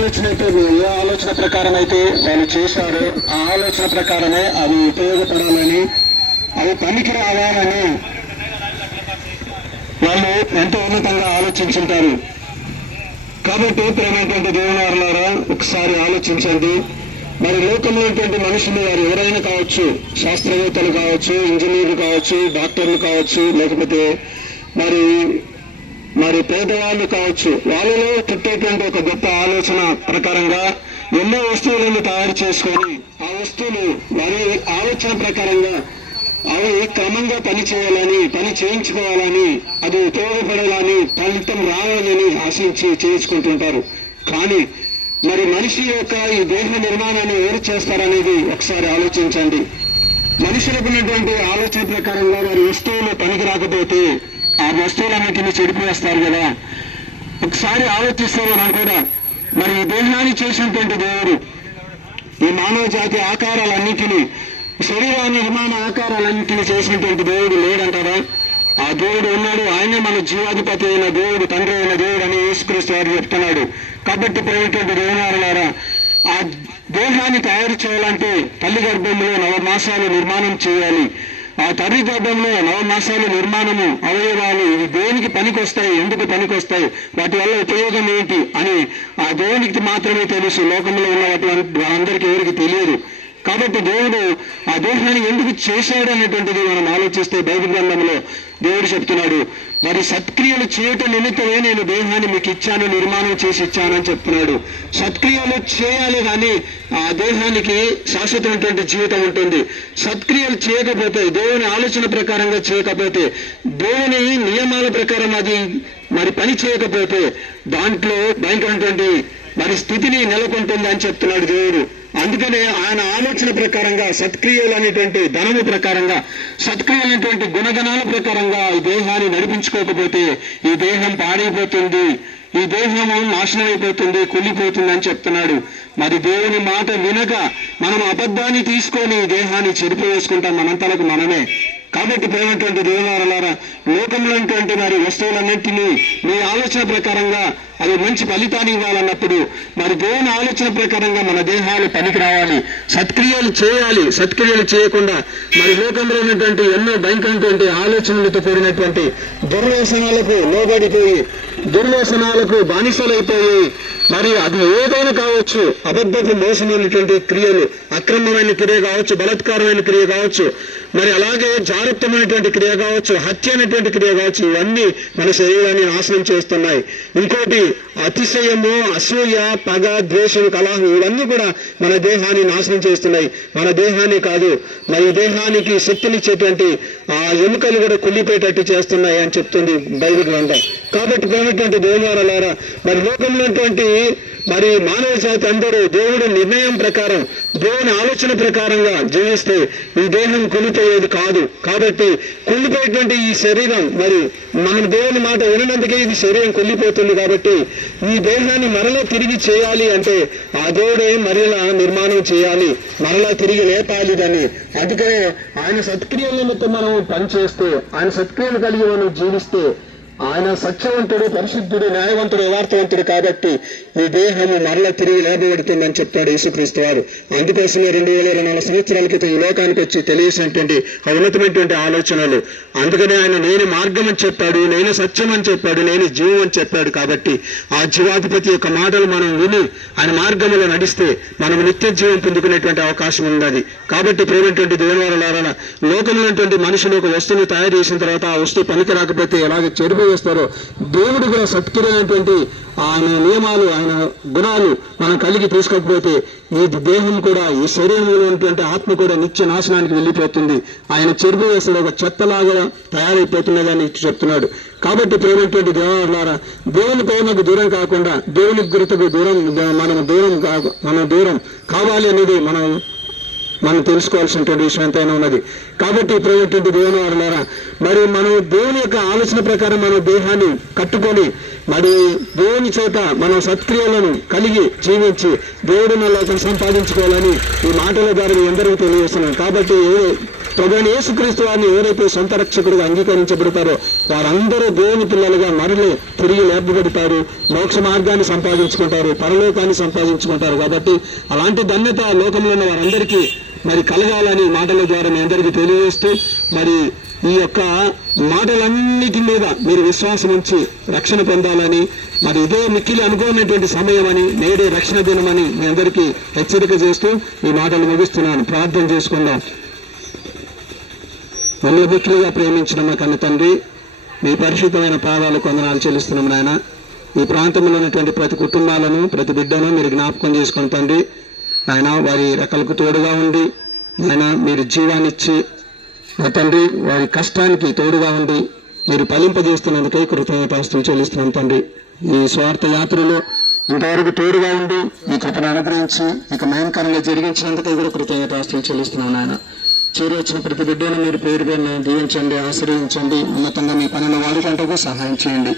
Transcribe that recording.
ఏ ఆలోచన ప్రకారం అయితే వాళ్ళు చేశారో ఆ ఆలోచన ప్రకారమే అవి ఉపయోగపడాలని, అవి పనికి రావాలని వాళ్ళు ఎంతో ఉన్నతంగా ఆలోచించుంటారు. కాబట్టి ప్రేమైనటువంటి దేవుని వారలారా, ఒకసారి ఆలోచించండి. మరి లోకంలో మనుషులు వారు ఎవరైనా కావచ్చు, శాస్త్రవేత్తలు కావచ్చు, ఇంజనీర్లు కావచ్చు, డాక్టర్లు కావచ్చు, లేకపోతే మరి పేదవాళ్ళు కావచ్చు, వాళ్ళలో పుట్టేటువంటి ఒక గొప్ప ఆలోచన ప్రకారంగా ఎన్నో వస్తువులను తయారు చేసుకొని ఆ వస్తువులు వారి ఆలోచన ప్రకారంగా అవి క్రమంగా పని చేయాలని, పని చేయించుకోవాలని, అది ఉపయోగపడాలని, ఫలితం రావాలని ఆశించి చేయించుకుంటుంటారు. కానీ మరి మనిషి యొక్క ఈ దేహ నిర్మాణాన్ని ఎవరు చేస్తారనేది ఒకసారి ఆలోచించండి. మనుషులకు ఉన్నటువంటి ఆలోచన ప్రకారంగా వారి వస్తువులు పనికి రాకపోతే ఆ వస్తువులన్నింటినీ చెడిపోయేస్తారు కదా. ఒకసారి ఆలోచిస్తే మనం కూడా మరి ఈ దేహాన్ని చేసినటువంటి దేవుడు ఈ మానవ జాతి ఆకారాలన్నింటినీ, శరీర నిర్మాణ ఆకారాలన్నింటినీ చేసినటువంటి దేవుడు లేడంటారా? ఆ దేవుడు ఉన్నాడు. ఆయనే మన జీవాధిపతి అయిన దేవుడు, తండ్రి అయిన దేవుడు అని యేసుక్రీస్తు వారు చెప్తున్నాడు. కాబట్టి ప్రేమటువంటి దేవునారులారా, ఆ దేహాన్ని తయారు చేయాలంటే తల్లి గర్భంలో 9 మాసాలు నిర్మాణం చేయాలి. ఆ తల్లి గర్భంలో 9 మాసాల నిర్మాణము, అవయవాలు ఇవి దేనికి పనికొస్తాయి, ఎందుకు పనికొస్తాయి, వాటి వల్ల ఉపయోగం ఏంటి అని ఆ దేవునికి మాత్రమే తెలుసు. లోకంలో ఉన్నటువంటి అందరికీ ఎవరికి తెలియదు. కాబట్టి దేవుడు ఆ దేహాన్ని ఎందుకు చేశాడు అనేటువంటిది మనం ఆలోచిస్తే బైబిల్ గ్రంథంలో దేవుడు చెప్తున్నాడు, మరి సత్క్రియలు చేయటం నిమిత్తమే నేను దేహాన్ని మీకు ఇచ్చాను, నిర్మాణం చేసి ఇచ్చానని చెప్తున్నాడు. సత్క్రియలు చేయాలి కానీ ఆ దేహానికి శాశ్వతమైనటువంటి జీవితం ఉంటుంది. సత్క్రియలు చేయకపోతే, దేవుని ఆలోచన ప్రకారంగా చేయకపోతే, దేవుని నియమాల ప్రకారం అది మరి పని చేయకపోతే దాంట్లో భయంకరమైనటువంటి మరి స్థితిని నెలకొంటుంది అని చెప్తున్నాడు దేవుడు. అందుకనే ఆయన ఆలోచన ప్రకారంగా సత్క్రియలు అనేటువంటి ధనము ప్రకారంగా, సత్క్రియలు అనేటువంటి గుణగణాల ప్రకారంగా ఈ దేహాన్ని నడిపించుకోకపోతే ఈ దేహం పాడైపోతుంది, ఈ దేహము నాశనం అయిపోతుంది, కుళ్ళిపోతుంది అని చెప్తున్నాడు. మరి దేవుని మాట వినక మనం అబద్ధాన్ని తీసుకొని ఈ దేహాన్ని చెరిపివేసుకుంటాం మనంతలకు మనమే. కాబట్టి ప్రేమటువంటి దేవులారా, లోకంలో మరి వస్తువులన్నింటినీ మీ ఆలోచన ప్రకారంగా అవి మంచి ఫలితాన్ని ఇవ్వాలన్నప్పుడు మరి దేవుని ఆలోచన ప్రకారంగా మన దేహాలు పనికి రావాలి, సత్క్రియలు చేయాలి. సత్క్రియలు చేయకుండా మరి లోకంలో ఉన్నటువంటి ఎన్నో భయంకరమైనటువంటి ఆలోచనలతో కూడినటువంటి దుర్వ్యసనాలకు లోబడిపోయి, దుర్వ్యసనాలకు బానిసలైపోయి, మరి అది ఏదైనా కావచ్చు, అబద్ధపు మోసమైనటువంటి క్రియలు, అక్రమమైన క్రియ కావచ్చు, బలాత్కారమైన క్రియ కావచ్చు, మరి అలాగే జాగ్రత్తమైనటువంటి క్రియ కావచ్చు, హత్య అనేటువంటి క్రియ కావచ్చు, ఇవన్నీ మన శరీరాన్ని నాశనం చేస్తున్నాయి. ఇంకోటి అతిశయము, అసూయ, పగ, ద్వేషం, కలహం, ఇవన్నీ కూడా మన దేహాన్ని నాశనం చేస్తున్నాయి. మన దేహాన్ని కాదు, మరి దేహానికి శక్తినిచ్చేటువంటి ఆ ఎముకలు కూడా కుళ్ళిపోయేటట్టు చేస్తున్నాయి అని చెప్తుంది బైబిల్ గ్రంథం. కాబట్టి ప్రేమటువంటి దేవులారా, మరి లోకంలో మరి మానవ జాతి అందరూ దేవుడి నిర్ణయం ప్రకారం, దేవుని ఆలోచన ప్రకారంగా జీవిస్తే ఈ దేహం కుళ్ళిపోయేది కాదు. కాబట్టి కుళ్ళిపోయేటువంటి ఈ శరీరం, మరి మనం దేవుని మాట వినందుకే ఇది శరీరం కుళ్ళిపోతుంది. కాబట్టి ఈ దేహాన్ని మరలా తిరిగి చేయాలి అంటే ఆ దేవుడే మరలా నిర్మాణం చేయాలి, మరలా తిరిగి లేపాలి దాన్ని. అందుకనే ఆయన సత్క్రియల నిమిత్తం మనం పనిచేస్తే, ఆయన సత్క్రియలు కలిగి మనం జీవిస్తే, ఆయన సత్యవంతుడు, పరిశుద్ధుడు, న్యాయవంతుడు, యథార్థవంతుడు కాబట్టి ఈ దేహము మరల తిరిగి లేపబడుతుందని చెప్తాడు యేసుక్రీస్తు వారు. అందుకోసమే 2024 సంవత్సరాల క్రితం ఈ లోకానికి వచ్చి తెలియసినటువంటి ఉన్నతమైనటువంటి ఆలోచనలు. అందుకనే ఆయన నేను మార్గం అని చెప్పాడు, నేను సత్యం అని చెప్పాడు, నేను జీవం అని చెప్పాడు. కాబట్టి ఆ జీవాధిపతి యొక్క మాటలు మనం విని ఆయన మార్గంలో నడిస్తే మనం నిత్య జీవం పొందుకునేటువంటి అవకాశం ఉన్నది. కాబట్టి ప్రేమటువంటి దేవునివారులారా, లోకంలో మనుషులు ఒక వస్తువుని తయారు చేసిన తర్వాత ఆ వస్తువు పనికి రాకపోతే ఎలాగ చెరుపు వేస్తారో, దేవుడు కూడా సత్క్రియమైనటువంటి ఆయన నియమాలు, ఆయన గుణాలు మనం కలిగి తీసుకోకపోతే ఈ దేహం కూడా, ఈ శరీరంలో ఉన్నటువంటి ఆత్మ కూడా నిత్య నాశనానికి వెళ్ళిపోతుంది. ఆయన చెరుపు వేస్తాడు, ఒక చెత్తలాగా తయారైపోతున్నదని చెప్తున్నాడు. కాబట్టి ప్రేమటువంటి దేవులారా, దేవుని ప్రేమకు దూరం కాకుండా దేవుని గుర్తుకు మనం దూరం కావాలి అనేది మనం తెలుసుకోవాల్సినటువంటి విషయం ఎంతైనా ఉన్నది. కాబట్టి ప్రేమటువంటి దేవుని వారులారా, మరి మనం దేవుని యొక్క ఆలోచన ప్రకారం మన దేహాన్ని కట్టుకొని మరి దేవుని చేత మనం సత్క్రియలను కలిగి జీవించి దేవుడిని లోకం సంపాదించుకోవాలని ఈ మాటల ద్వారా ఎందరికీ తెలియజేస్తున్నాం. కాబట్టి ప్రభువైన యేసుక్రీస్తు వారిని ఎవరైతే సొంత రక్షకుడిగా అంగీకరించబడతారో వారందరూ దేవుని పిల్లలుగా మరలి తిరిగి లేపబడతారు, మోక్ష మార్గాన్ని సంపాదించుకుంటారు, పరలోకాన్ని సంపాదించుకుంటారు. కాబట్టి అలాంటి ధన్యత లోకంలో ఉన్న వారందరికీ మరి కలగాలని మాటల ద్వారా మీ అందరికీ తెలియజేస్తూ, మరి ఈ యొక్క మాటలన్నిటి మీద మీరు విశ్వాసం ఉంచి రక్షణ పొందాలని, మరి ఇదే మిక్కిలి అనుకోనటువంటి సమయం అని, నేడే రక్షణ దినమని మీ అందరికీ హెచ్చరిక చేస్తూ ఈ మాటలు ముగిస్తున్నాను. ప్రార్థన చేసుకుందాం. మమ్మల్ని మిక్కిలిగా ప్రేమించిన మా కన్న తండ్రి, మీ పరిశుద్ధమైన పాదాలు కొందనాలు చెల్లిస్తున్నాం నాయన. ఈ ప్రాంతంలో ఉన్నటువంటి ప్రతి కుటుంబాలను, ప్రతి బిడ్డను మీరు జ్ఞాపకం చేసుకుని తండ్రి ఆయన వారి రెక్కలకు తోడుగా ఉండి ఆయన మీరు జీవాన్నిచ్చి మా తండ్రి వారి కష్టానికి తోడుగా ఉండి మీరు ఫలింపజేస్తున్నందుకే కృతజ్ఞతాస్తులు చెల్లిస్తున్నాం తండ్రి. ఈ స్వార్థ యాత్రలో ఇంతవరకు తోడుగా ఉండి మీ కృపను అనుగ్రహించి ఇక మయంకరంగా జరిగించినందుకే కూడా కృతజ్ఞతాస్తులు చెల్లిస్తున్నాం నాయన. చేరి వచ్చిన ప్రతి బిడ్డను మీరు పేరు పేరును దీవించండి, ఆశ్రయించండి, ఉన్నతంగా మీ పనిలో వాడుకుంటూ సహాయం చేయండి.